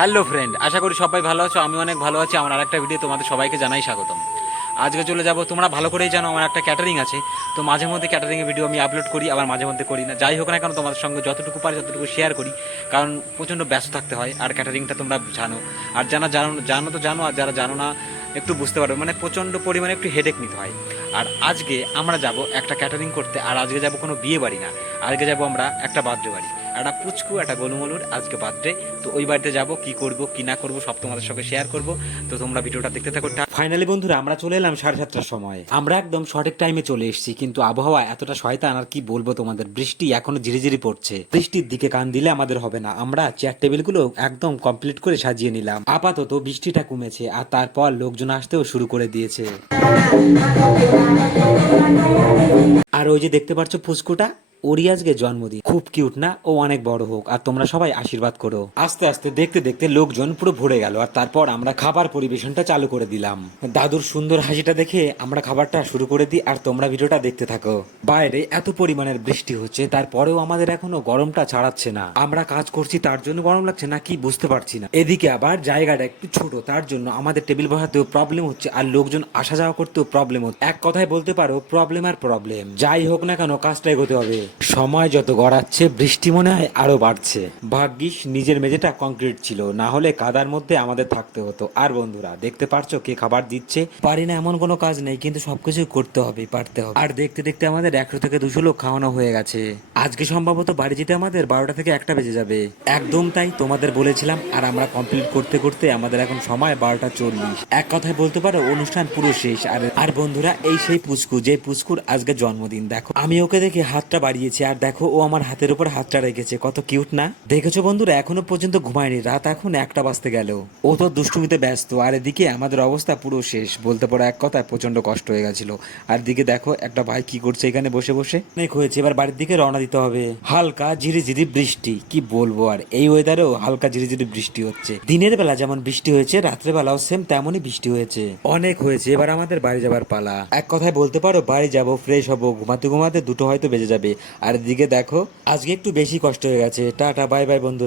Hello friend, আশা করি সবাই ভালো আছো। আমি অনেক ভালো আছি। আমার আরেকটা ভিডিও তোমাদের সবাইকে জানাই স্বাগতম। আজকে চলে যাব, তোমরা ভালো করেই জানো আমার একটা ক্যাটারিং আছে। তো মাঝে মধ্যে ক্যাটারিংয়ের ভিডিও আমি আপলোড করি, আবার মাঝে মধ্যে করি না। যাই হোক না কেন, তোমাদের সঙ্গে যতটুকু পারি ততটুকু শেয়ার করি, কারণ প্রচণ্ড ব্যস্ত থাকতে হয়। আর ক্যাটারিংটা তোমরা জানো, আর জানো জানো তো জানো, আর যারা জানো না একটু বুঝতে পারবে, মানে প্রচণ্ড পরিমাণে একটু হেডেক নিতে হয়। আর আজকে আমরা যাব একটা ক্যাটারিং করতে, আর আজকে যাব কোনো বিয়ে বাড়ি না, আজকে যাব আমরা একটা বার্থডে বাড়ি। একটা পুচকু, একটা গোলুমলুর আজকে বার্থডে। তো ওই বাড়িতে যাব, কি করব কি না করব সব তোমাদের সঙ্গে শেয়ার করব। তো তোমরা ভিডিওটা দেখতে থাকো। ফাইনালি বন্ধুরা, আমরা চলে এলাম 7:30টার সময়। আমরা একদম সঠিক টাইমে চলে এসেছি, কিন্তু আবহাওয়া এতটা শয়তান, আর কি বলবো তোমাদের। বৃষ্টি এখনো ঝিরিঝিরি পড়ছে। বৃষ্টির দিকে কান দিলে আমাদের হবে না। আমরা চেয়ার টেবিলগুলো একদম কমপ্লিট করে সাজিয়ে নিলাম। আপাতত বৃষ্টিটা কমেছে, আর তারপর লোকজন আসতেও শুরু করে দিয়েছে। আর ওই যে দেখতে পাচ্ছ পুচকুটা, ওরই আজকে জন্মদিন। খুব কিউট না? ও অনেক বড় হোক, আর তোমরা সবাই আশীর্বাদ করো। আস্তে আস্তে দেখতে দেখতে লোকজন পুরো ভরে গেল, আর তারপর আমরা খাবার পরিবেশনটা চালু করে দিলাম। দাদুর সুন্দর হাসিটা দেখে আমরা খাবারটা শুরু করে দিই, আর তোমরা ভিডিওটা দেখতে থাকো। বাইরে এত পরিমাণের বৃষ্টি হচ্ছে, তারপরেও আমাদের এখনো গরমটা ছাড়াচ্ছে না। আমরা কাজ করছি তার জন্য গরম লাগছে না কি বুঝতে পারছি না। এদিকে আবার জায়গাটা একটু ছোট, তার জন্য আমাদের টেবিল বসাতেও প্রবলেম হচ্ছে, আর লোকজন আসা যাওয়া করতেও প্রবলেম হচ্ছে। এক কথায় বলতে পারো প্রবলেম আর প্রবলেম। যাই হোক না কেন, কাজটা এগোতে হবে। সময় যত গড়াচ্ছে বৃষ্টি মনে হয় আরো বাড়ছে। ভাগ্যিস নিজের মেঝেটা কংক্রিট ছিল, না হলে কাদার মধ্যে আমাদের থাকতে হতো। আর বন্ধুরা দেখতে পারছো কে খাবার দিচ্ছে। পারি না এমন কোনো কাজ নেই, কিন্তু সবকিছু করতে হবে, পারতে হবে। আর দেখতে দেখতে আমাদের 100 থেকে 200 লোক খাওয়ানো হয়ে গেছে। আজকে সম্ভবত বাড়ি যেতে আমাদের 12টা থেকে 1টা বেজে যাবে। একদম তাই, তোমাদের বলেছিলাম। আর আমরা কমপ্লিট করতে করতে আমাদের এখন সময় 12টা 40। এক কথায় বলতে পারো অনুষ্ঠান পুরো শেষ। আর বন্ধুরা, এই সেই পুচকু, যে পুচকুর আজকে জন্মদিন। দেখো আমি ওকে দেখে হাতটা বাড়িয়েছি, আর দেখো ও আমার হাতের উপর হাতটা রেখেছে। কত কিউট না? দেখেছো বন্ধুরা, এখনো পর্যন্ত ঘুমায়নি। রাত এখন 1টা বাজতে গেল। ও তো দুষ্টুমিতে ব্যস্ত। আর এদিকে আমাদের অবস্থা পুরো শেষ, বলতে পারো এক কথায় প্রচন্ড কষ্ট হয়ে গেছিল। আর দিকে দেখো একটা ভাই কি করছে এখানে বসে বসে। অনেক হয়েছে, এবার বাড়ির দিকে রওনা দিতে হবে। হালকা ঝিরিঝিরি বৃষ্টি, কি বলবো। আর এই ওয়েদারেও হালকা ঝিরিঝিরি বৃষ্টি হচ্ছে। দিনের বেলা যেমন বৃষ্টি হয়েছে, রাত্রে বেলাও সেম তেমনই বৃষ্টি হয়েছে। অনেক হয়েছে, এবার আমাদের বাড়ি যাবার পালা। এক কথায় বলতে পারো বাড়ি যাব, ফ্রেশ হবো, ঘুমাতে ঘুমাতে 2টো হয়তো বেজে যাবে। আর এদিকে দেখো আজকে একটু বেশি কষ্ট হয়ে গেছে। টাটা, বাই বাই বন্ধু।